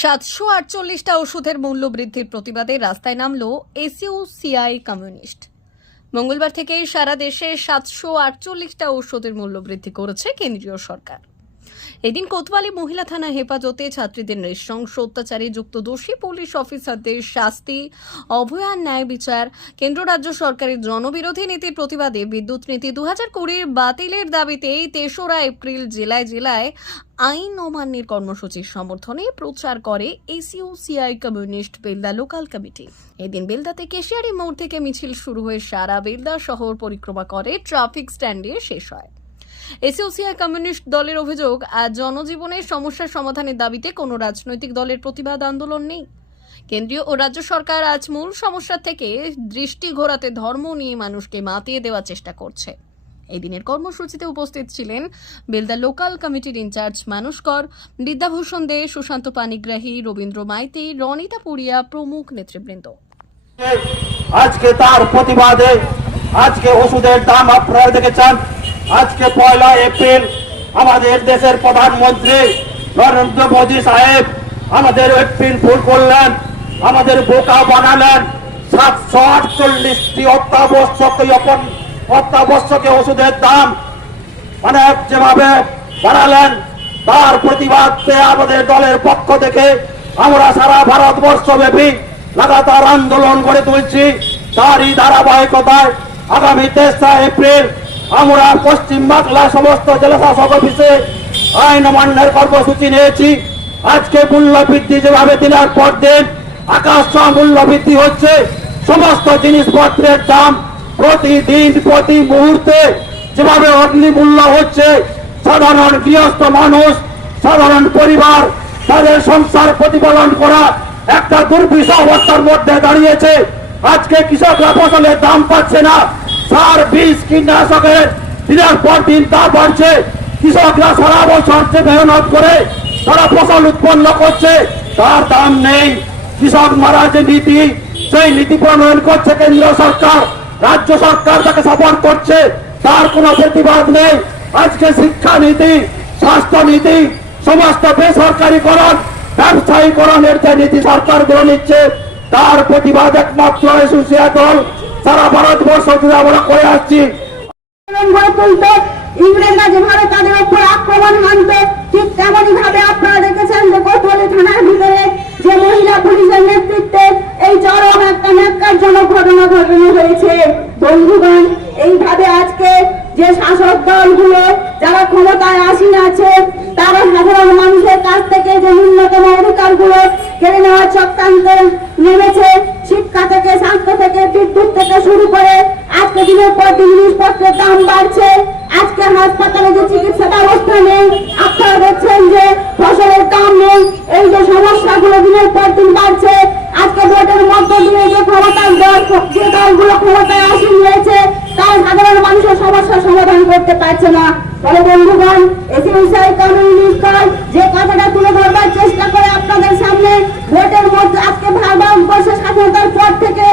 সাতশো আটচল্লিশটা ওষুধের মূল্য বৃদ্ধির প্রতিবাদে রাস্তায় নামল এসইউসিআই কমিউনিস্ট। মঙ্গলবার থেকে সারা দেশে সাতশো আটচল্লিশটা ওষুধের মূল্য বৃদ্ধি করেছে কেন্দ্রীয় সরকার। এদিন কোতওয়ালি মহিলা থানা হেফাজতে ছাত্রীদের নৃশংস অত্যাচারে যুক্ত দোষী পুলিশ অফিসারদের শাস্তি অভয়ার ন্যায় বিচার। কেন্দ্র রাজ্য সরকারের জনবিরোধী নীতির প্রতিবাদে বিদ্যুৎ নীতি দু হাজার কুড়ির বাতিলের দাবিতে তেসরা এপ্রিল জেলায় জেলায় আইন অমান্যের কর্মসূচির সমর্থনে প্রচার করে SUCI communist Belda local committee. এদিন বেলদাতে কেশিয়ারি মোড় থেকে মিছিল শুরু হয়ে সারা বেলদা শহর পরিক্রমা করে ট্রাফিক স্ট্যান্ডে শেষ হয়। এসইউসিআই কমিউনিস্ট দলের অভিযোগ, আজ জনজীবনের সমস্যার সমাধানের দাবিতে কোনো রাজনৈতিক দলের প্রতিবাদ আন্দোলন নেই। কেন্দ্রীয় ও রাজ্য সরকার আজ মূল সমস্যা থেকে দৃষ্টি ঘোরাতে ধর্ম নিয়ে মানুষকে মাতিয়ে দেওয়ার চেষ্টা করছে। এই দিনের কর্মসূচিতে উপস্থিত ছিলেন বেলদা লোকাল কমিটির ইনচার্জ মানুষ কর, বিদ্যাভূষণ দে, সুশান্ত পানিগ্রাহী, রবীন্দ্র মাইতি, রনিতা পুরিয়া প্রমুখ নেতৃবৃন্দ। আজকে তার প্রতিবাদে আজকে ওষুধের দাম আপনারা দেখেছেন। আজকে পয়লা এপ্রিল, আমাদের দেশের প্রধানমন্ত্রী নরেন্দ্র মোদী সাহেব আমাদের এপ্রিল ফুল করলেন, আমাদের বোকা বানালেন। সাতশো আটচল্লিশটি অত্যাবশ্যকীয় অত্যাবশ্যকীয় ওষুধের দাম মানে যেভাবে বাড়ালেন, তার প্রতিবাদে আমাদের দলের পক্ষ থেকে আমরা সারা ভারতবর্ষ ব্যাপী লাগাতার আন্দোলন করে তুলছি। তারই ধারাবাহিকতায় আগামী তেসরা এপ্রিল আমরা পশ্চিম বাংলার সমস্ত জেলা শাসক অফিসে আইন অমান্যের কর্মসূচি নিয়েছি। আজকে মূল্য বৃদ্ধি যেভাবে দিনের পর দিন, আকাশ ছোঁয়া মূল্য বৃদ্ধি হচ্ছে, সমস্ত জিনিসপত্রের দাম প্রতিদিন, প্রতি মুহূর্তে যেভাবে অগ্নি মূল্য হচ্ছে, সাধারণ গৃহস্থ মানুষ, সাধারণ পরিবার, তাদের সংসার প্রতিপালন করা একটা দুর্বিষ অবস্থার মধ্যে দাঁড়িয়েছে। আজকে কৃষকরা ফসলের দাম পাচ্ছে না। সার, বীজ, কীটনাশকের দিনের পর দিন দাম বাড়ছে। কৃষকরা সারা বছর যে মেহনত করে তারা ফসল উৎপন্ন করছে, তার দাম নেই। কৃষক মারা যে নীতি, সেই নীতি প্রণয়ন করছে কেন্দ্র সরকার। রাজ্য সরকার তাকে সাপোর্ট করছে, তার কোনো প্রতিবাদ নেই। আজকে শিক্ষা নীতি স্বাস্থ্য নীতি সমস্ত বেসরকারীকরণ, ব্যবসায়ীকরণের যে নীতি সরকার গ্রহণ নিচ্ছে তার প্রতিবাদ একমাত্র এসোসিয়া দল সারা ভারতবর্ষ জুড়ে করে আসছি। ইংরেজরা যেভাবে তাদের উপর আক্রমণ হানতো ঠিক তেমনই ভাবে আপনারা দেখেছেন যে কোতোয়ালি থানার ভিতরে যে মহিলা পুলিশের নেতৃত্বে এই চরম একটা ন্যাক্কারজনক ঘটনা ঘটানো হয়েছে। বন্ধুগণ যে শাসক দলগুলো যারা ক্ষমতায় আসীন আছে, তারা সাধারণ মানুষের কাছ থেকে যে ন্যূনতম অধিকারগুলো কেড়ে নেওয়ার চক্রান্তে নেমেছে, শিক্ষা থেকে, স্বাস্থ্য থেকে, বিদ্যুৎ থেকে শুরু করে আজকে দিনের পর দিন জিনিসপত্রের দাম বাড়ছে। আজকে হাসপাতালে যে চিকিৎসা ব্যবস্থা নেই, আপনারা দেখছেন যে ফসলের দাম নেই। এই যে সমস্যাগুলো দিনের পর দিন বাড়ছে আজকে ভোটের মধ্য দিয়ে যে ক্ষমতার দল যে দলগুলো ক্ষমতায় আসীন হয়েছে তারা সাধারণ মানুষের সমস্যার সমাধান করতে পারছে না। ফলে বন্ধুগণ এসিউসাই কমিউনিস্ট দল যে কথাটা তুলে ধরবার চেষ্টা করে আপনাদের সামনে, ভোটের মধ্যে আজকে ভারতবর্ষের স্বাধীনতার পর থেকে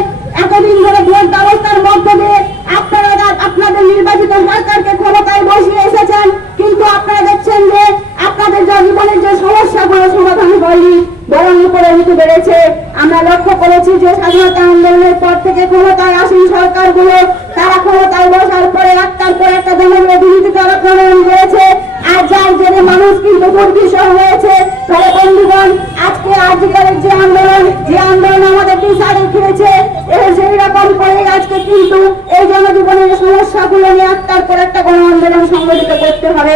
এতদিন ধরে ভোট ব্যবস্থার মধ্য দিয়ে আপনারা আপনাদের নির্বাচিত সরকারকে ক্ষমতায় বসিয়ে এসেছেন, কিন্তু আপনারা দেখছেন যে আপনাদের যে যে সমস্যাগুলো সমাধান হয়নি, বরং উপরে বেড়েছে। আমরা লক্ষ্য করেছি যে স্বাধীনতা আন্দোলনের পর থেকে ক্ষমতায় আসীন সরকারগুলো তারা ক্ষমতায় বসার পরে একটার পর একটা জনবিরোধী নীতি তারা প্রণয়ন করেছে আর যার জেনে মানুষ কিন্তু দুর্বিষহ হয়েছে ফলে বন্ধুগণ আজকে আজকালের যে আন্দোলন যে আন্দোলন আমাদের পিছাড়ে ফিরেছে এই সেই রকম করে আজকে কিন্তু এই জনজীবনের সমস্যাগুলো নিয়ে একটার পর একটা গণ আন্দোলন সংগঠিত করতে হবে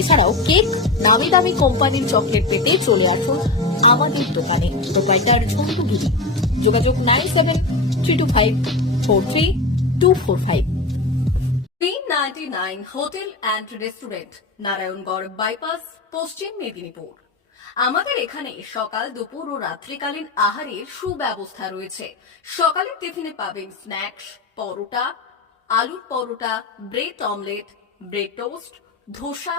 এছাড়াও কেক নামি দামি কোম্পানির চকলেট পেতে চলে আসুন আমাদের দোকানে। প্রোপাইটার ঝন্টুগিরি যোগাযোগ nine seven three two five four three two four five hotel and restaurant Narayangarh bypass Paschim Medinipur আমাদের এখানে সকাল, দুপুর ও রাত্রিকালীন আহারের সুব্যবস্থা রয়েছে। সকালের টিফিনে পাবেন স্ন্যাক্স পরোটা, আলুর paratha bread omelette bread toast dosa